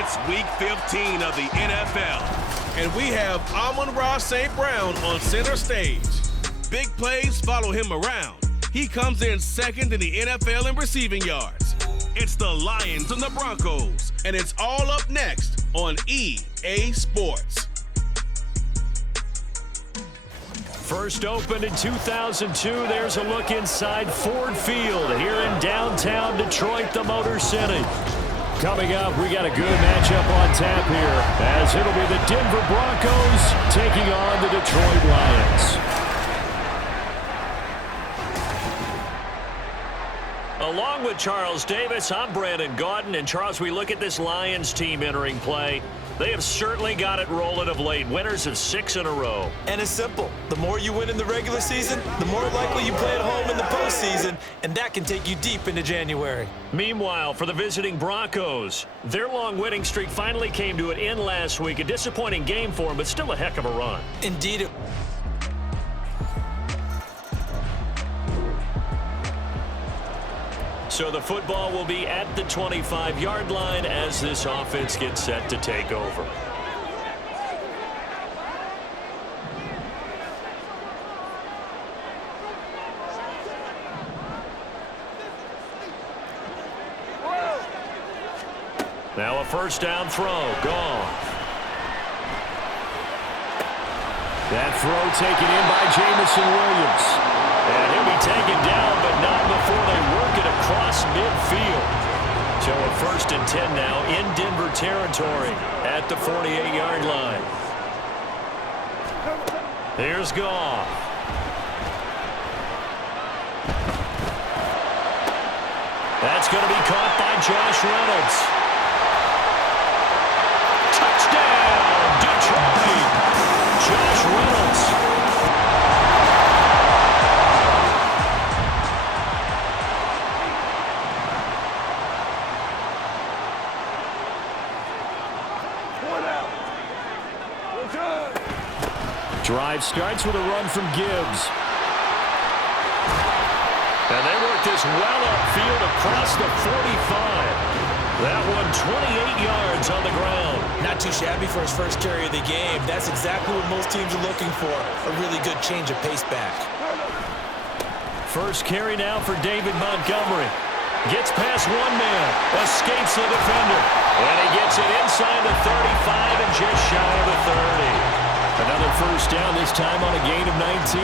It's Week 15 of the NFL. And we have Amon-Ra St. Brown on center stage. Big plays follow him around. He comes in second in the NFL in receiving yards. It's the Lions and the Broncos, and it's all up next on EA Sports. First opened in 2002, there's a look inside Ford Field here in downtown Detroit, the Motor City. Coming up, we got a good matchup on tap here, as it'll be the Denver Broncos taking on the Detroit Lions. Along with Charles Davis, I'm Brandon Gaudin. And Charles, we look at this Lions team entering play. They have certainly got it rolling of late. Winners of 6 in a row. And it's simple. The more you win in the regular season, the more likely you play at home in the postseason, and that can take you deep into January. Meanwhile, for the visiting Broncos, their long winning streak finally came to an end last week. A disappointing game for them, but still a heck of a run. Indeed it. So the football will be at the 25-yard line as this offense gets set to take over. Now a first down throw. Goff. That throw taken in by Jamison Williams. And he'll be taken down, but not before they work it across midfield. So a first and 10 now in Denver territory at the 48-yard line. Here's Goff. That's going to be caught by Josh Reynolds. Touchdown, Detroit! Josh Reynolds. Drive starts with a run from Gibbs. And they work this well upfield across the 45. That one 28 yards on the ground. Not too shabby for his first carry of the game. That's exactly what most teams are looking for. A really good change of pace back. First carry now for David Montgomery. Gets past one man. Escapes the defender. And he gets it inside the 35 and just shy of the 30. Another first down, this time on a gain of 19.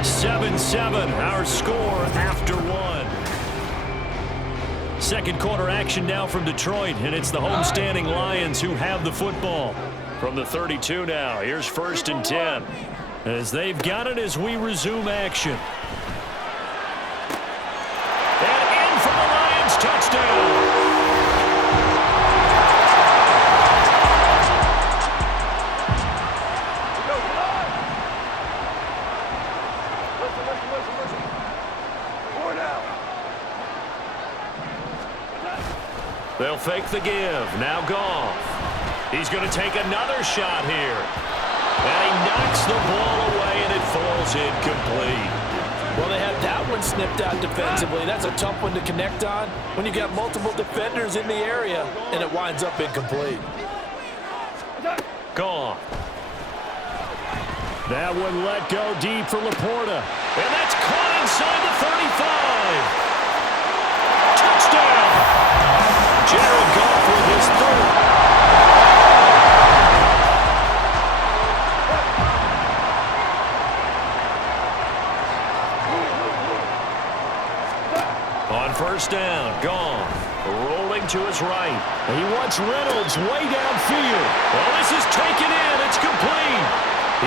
7-7, our score after one. Second quarter action now from Detroit, and it's the homestanding Lions who have the football. From the 32 now, here's first and 10. As they've got it as we resume action. And in for the Lions, touchdown! They'll fake the give. Now Goff. He's going to take another shot here. And he knocks the ball away, and it falls incomplete. Well, they have that one snipped out defensively. That's a tough one to connect on when you got multiple defenders in the area, and it winds up incomplete. Goff. That one let go deep for Laporta. And that's caught inside the 35. Touchdown! Jared Goff with his third. On first down, Goff rolling to his right. He wants Reynolds way downfield. Well, this is taken in. It's complete.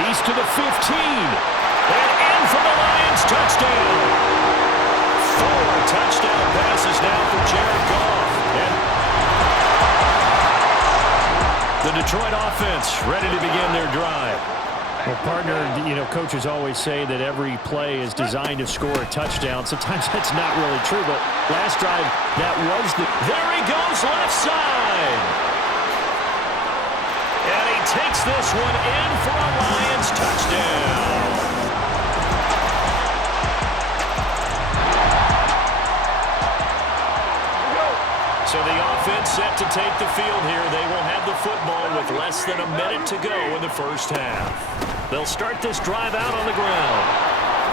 He's to the 15. And in for the Lions, touchdown. 4 touchdown passes now for Jared Goff. And the Detroit offense ready to begin their drive. Well, partner, coaches always say that every play is designed to score a touchdown. Sometimes that's not really true, but last drive, that was the... There he goes, left side. And he takes this one in for a Lions touchdown. set to take the field here. They will have the football with less than a minute to go in the first half. They'll start this drive out on the ground.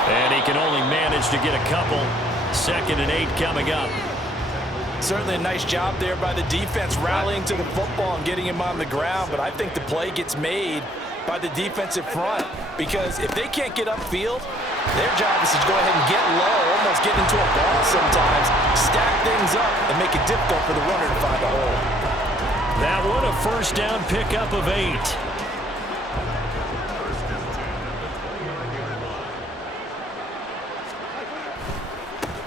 And he can only manage to get a couple. 2nd and 8 coming up. Certainly a nice job there by the defense rallying to the football and getting him on the ground, but I think the play gets made by the defensive front because if they can't get upfield, their job is to go ahead and get low, almost get into a ball sometimes, stack things up, and make it difficult for the runner to find a hole. That one a first down pickup of 8.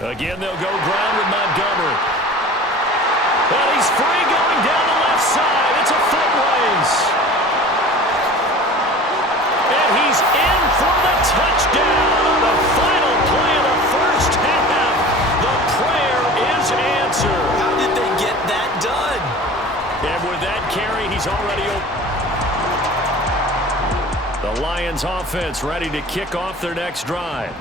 Again, they'll go ground with Montgomery. And he's free going down the left side. It's a foot race. And he's in for the touchdown on the final play of the first half. The prayer is answered. How did they get that done? And with that carry, he's already over. The Lions offense ready to kick off their next drive.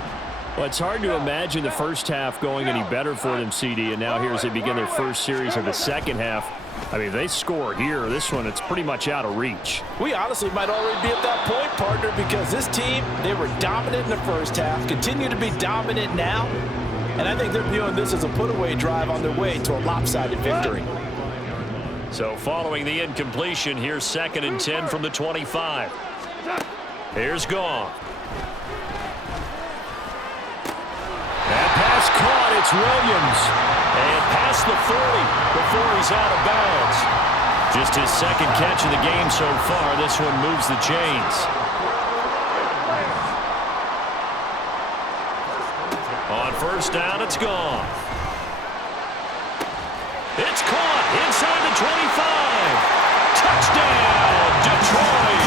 Well, it's hard to imagine the first half going any better for them, CD, and now here as they begin their first series of the second half. I mean, if they score here, this one, it's pretty much out of reach. We honestly might already be at that point, partner, because this team, they were dominant in the first half, continue to be dominant now, and I think they're viewing this as a put-away drive on their way to a lopsided victory. So following the incompletion, here's 2nd and 10 from the 25. Here's Goff. That pass caught. It's Williams. And past the 40 before he's out of bounds. Just his 2nd catch of the game so far. This one moves the chains. On first down, it's Goff. It's caught inside the 25. Touchdown, Detroit.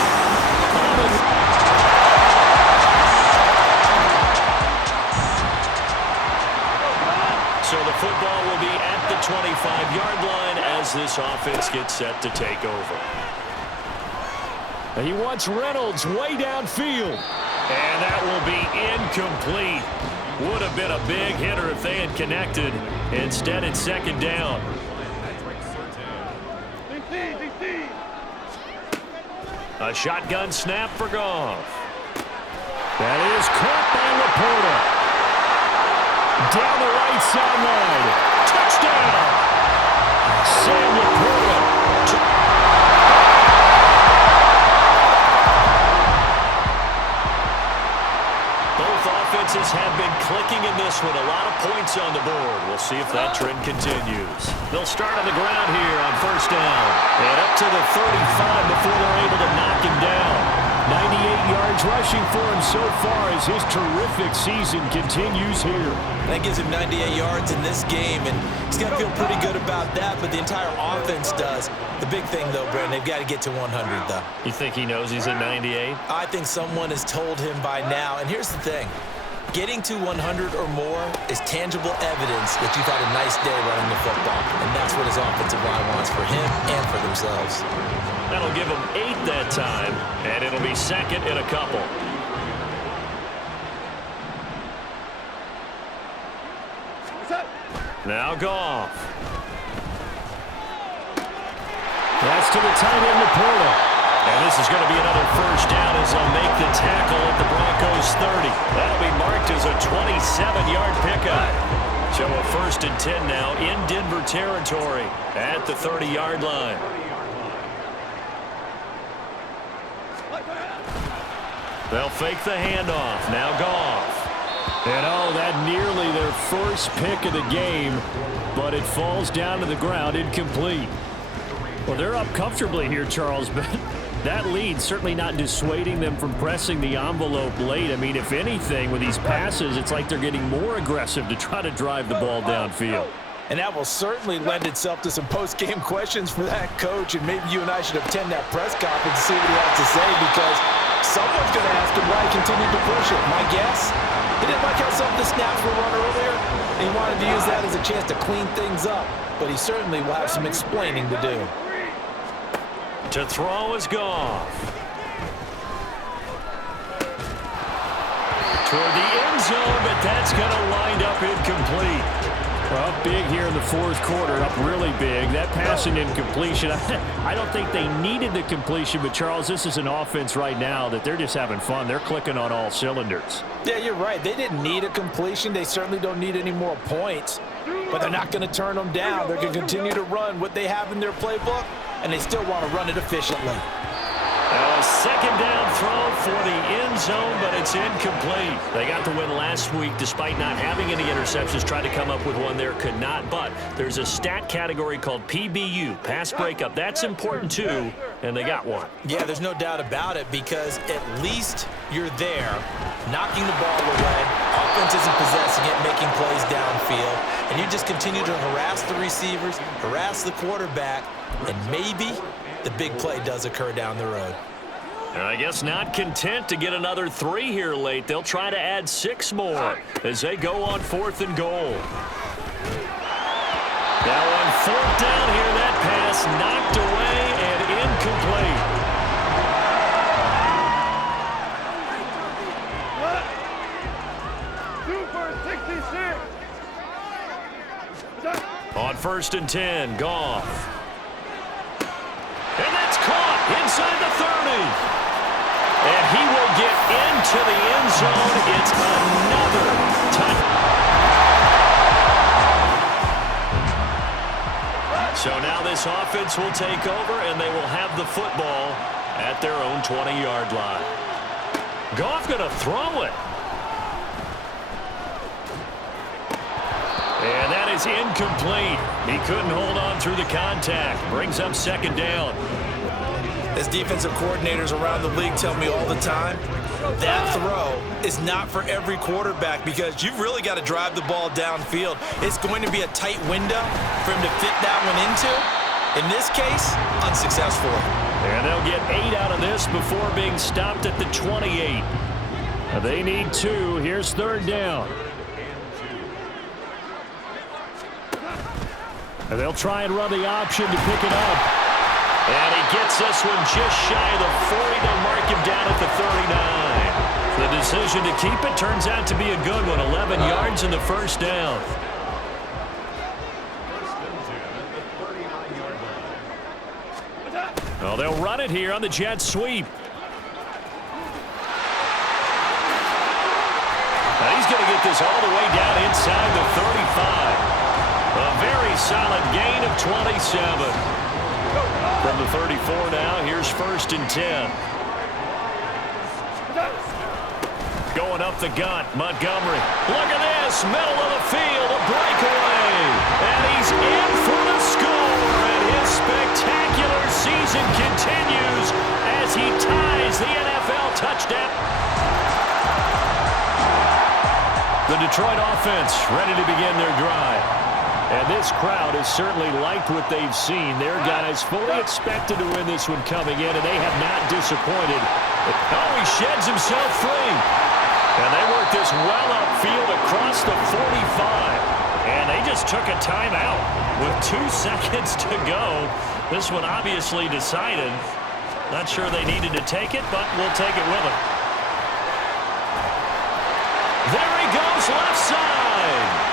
So the football will be at the 25-yard line as this offense gets set to take over. He wants Reynolds way downfield. And that will be incomplete. Would have been a big hitter if they had connected. Instead, it's 2nd down. A shotgun snap for Goff. That is caught by Laporta. Down the right sideline. Touchdown. Sam Laporta. Both offenses have been clicking in this one. A lot of points on the board. We'll see if that trend continues. They'll start on the ground here on first down. And up to the 35 before they're able to knock him down. 98 yards rushing for him so far as his terrific season continues here. That gives him 98 yards in this game, and he's got to feel pretty good about that, but the entire offense does. The big thing, though, Brandon, they've got to get to 100, though. You think he knows he's at 98? I think someone has told him by now, and here's the thing. Getting to 100 or more is tangible evidence that you've had a nice day running the football, and that's what his offensive line wants for him and for themselves. That'll give him 8 that time, and it'll be 2nd and a couple. Now Goff. That's to the tight end, Laporta. And this is going to be another first down as they'll make the tackle at the Broncos 30. That'll be marked as a 27-yard pickup. So a 1st and 10 now in Denver territory at the 30-yard line. They'll fake the handoff. Now Goff. And oh, that nearly their first pick of the game, but it falls down to the ground incomplete. Well, they're up comfortably here, Charles, but that lead certainly not dissuading them from pressing the envelope late. I mean, if anything, with these passes, it's like they're getting more aggressive to try to drive the ball downfield. And that will certainly lend itself to some post-game questions for that coach, and maybe you and I should attend that press conference to see what he has to say, because someone's going to ask him why he continued to push it. My guess, he didn't like how some of the snaps were run earlier, and he wanted to use that as a chance to clean things up, but he certainly will have some explaining to do. To throw is Goff. Toward the end zone, but that's going to wind up incomplete. Well, big here in the fourth quarter, up really big. That passing incompletion, I don't think they needed the completion, but Charles, this is an offense right now that they're just having fun. They're clicking on all cylinders. Yeah, you're right. They didn't need a completion. They certainly don't need any more points, but they're not going to turn them down. They're going to continue to run what they have in their playbook, and they still want to run it efficiently. A second down throw for the end zone, but it's incomplete. They got the win last week despite not having any interceptions. Tried to come up with one there, could not. But there's a stat category called PBU, pass breakup. That's important too, and they got one. Yeah, there's no doubt about it because at least you're there, knocking the ball away. Offense isn't possessing it, making plays downfield. And you just continue to harass the receivers, harass the quarterback, and maybe the big play does occur down the road. And I guess not content to get another 3 here late. They'll try to add 6 more as they go on 4th and goal. Now on 4th down here, that pass knocked away and incomplete. On 1st and 10, Goff. And that's caught inside the 30. And he will get into the end zone. It's another touchdown. So now this offense will take over, and they will have the football at their own 20-yard line. Goff going to throw it. And that is incomplete. He couldn't hold on through the contact. Brings up 2nd down. As defensive coordinators around the league tell me all the time, that throw is not for every quarterback because you've really got to drive the ball downfield. It's going to be a tight window for him to fit that one into. In this case, unsuccessful. And they'll get 8 out of this before being stopped at the 28. They need 2. Here's 3rd down. And they'll try and run the option to pick it up. And he gets this one just shy of the 40. They'll mark him down at the 39. The decision to keep it turns out to be a good one. 11 yards in the 1st down. Oh, they'll run it here on the jet sweep. Now he's going to get this all the way down inside the 35. A very solid gain of 27. From the 34 now, here's 1st and 10. Going up the gut, Montgomery. Look at this, middle of the field, a breakaway. And he's in for the score. And his spectacular season continues as he ties the NFL touchdown. The Detroit offense ready to begin their drive. And this crowd has certainly liked what they've seen. Their guys fully expected to win this one coming in, and they have not disappointed. Oh, he sheds himself free. And they work this well upfield across the 45. And they just took a timeout with 2 seconds to go. This one obviously decided. Not sure they needed to take it, but we'll take it with them. There he goes, left side.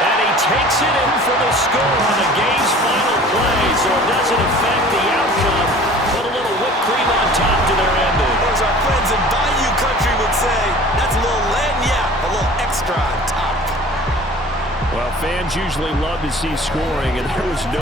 And he takes it in for the score on the game's final play, so it doesn't affect the outcome. Put a little whipped cream on top to their ending. As our friends in Bayou Country would say, that's a little lagniappe, a little extra on top. Well, fans usually love to see scoring, and there was no